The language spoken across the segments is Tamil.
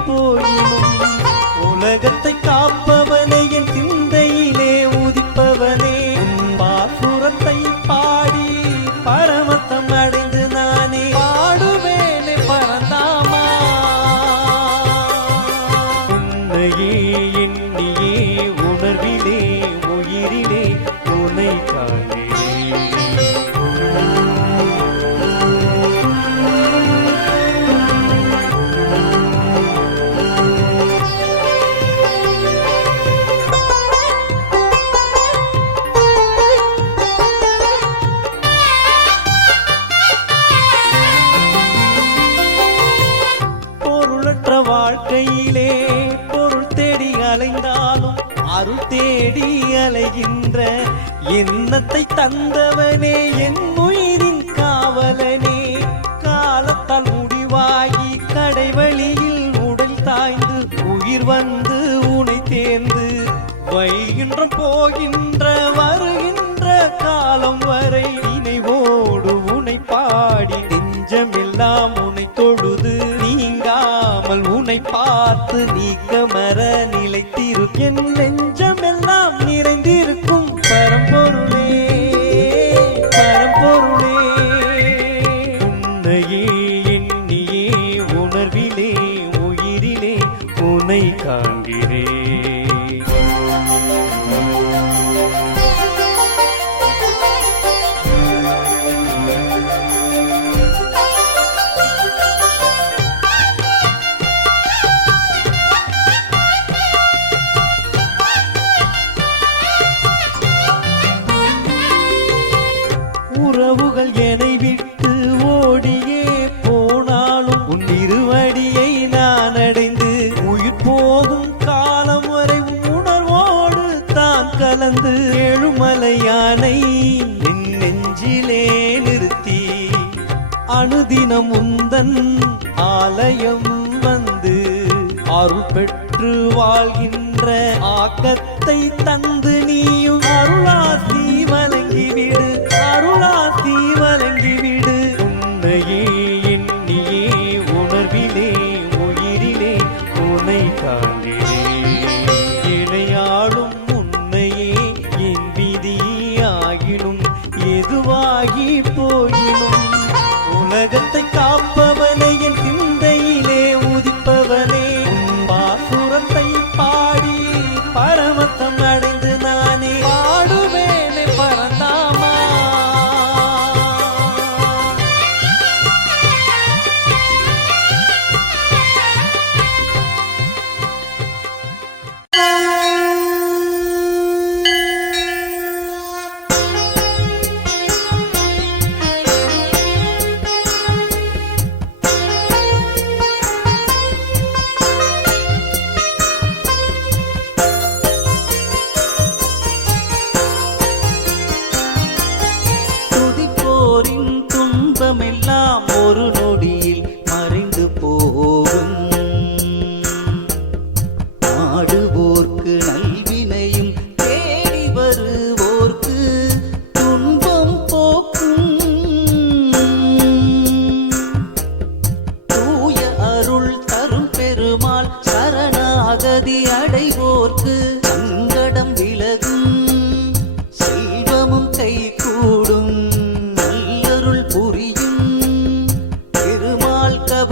போயினும் உலகத்தை காப்ப எண்ணத்தை தந்தவனே என் உயிரின் காவலனே. காலத்தால் முடிவாகி கடைவழியில் உடல் தாய்ந்து உயிர் வந்து உனை தேர்ந்து வைகின்ற போகின்ற வருகின்ற காலம் வரை நினைவோடு உனை பாடி நெஞ்சமெல்லாம் உனை தொழுது நீங்காமல் உனை பார்த்து நீக்கமர நிலைத்திரு. என் நெஞ்சமெல்லாம் நிறைந்திருக்கும் பரம்பொருளே பரம்பொருளே உறவுகள் என்னை விட்டு ஓடியே போனாலும் உன் இருவடியை நான் அடைந்து உயிர் போகும் காலம் வரை உணர்வோடு தான் கலந்து ஏழுமலையானை நின் நெஞ்சிலே நிறுத்தி. அனுதினம் உந்தன் ஆலயம் வந்து அருள் பெற்று வாழ்கின்ற ஆக்கத்தை தந்து நீயும் அருளாசி வழங்கிவிடு. துன்பமெல்லாம் ஒரு நொடியில் மறைந்து போகும். ஆடுவோர்க்கு நல்வினையும் தேடி வருவோர்க்கு துன்பம் போக்கும். தூய அருள் தரும் பெருமாள் சரணாகதி அடைவோர்க்கு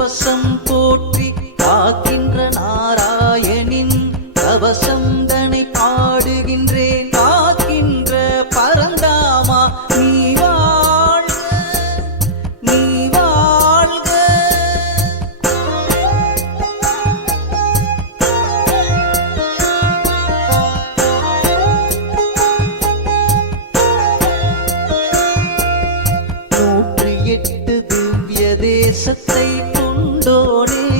கவசம் போற்றி காக்கின்ற நாராயணின் கவசம் தனை பாடுகின்றேன். காக்கின்ற பரந்தாமா நீ வாழ்க நீ வாழ்க. நூற்றி எட்டு திவ்ய தேசத்தை চোরে